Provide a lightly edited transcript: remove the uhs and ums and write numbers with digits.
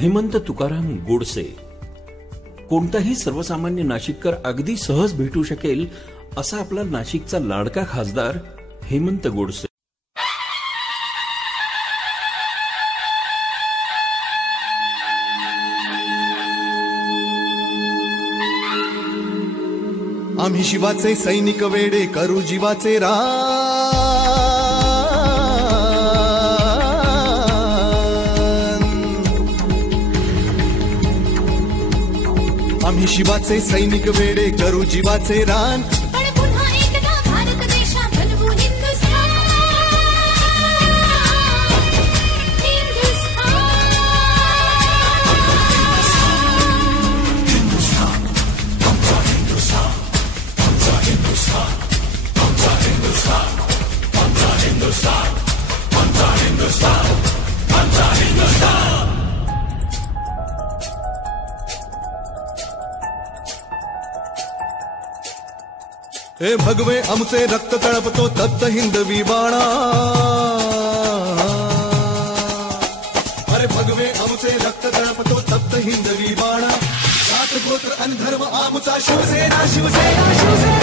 हेमंत तुकाराम गोडसे. कोणताही सर्वसामान्य नाशिककर अगदी सहज भेटू शकेल असा आपला नाशिकचा लाडका खासदार हेमंत गोडसे. आम्ही शिवाचे सैनिक वेडे करू जीवाचे आम्ही शिवाचे सैनिक वेडे करू जीवाचे रान. हे भगवे आमचे रक्त तळपतो तप्त हिंदवी बाणा. अरे भगवे आमचे रक्त तळपतो तप्त हिंदवी बाणा. जात गोत्र आणि धर्म आमचा शिवसेना शिवसेना शिवसेना.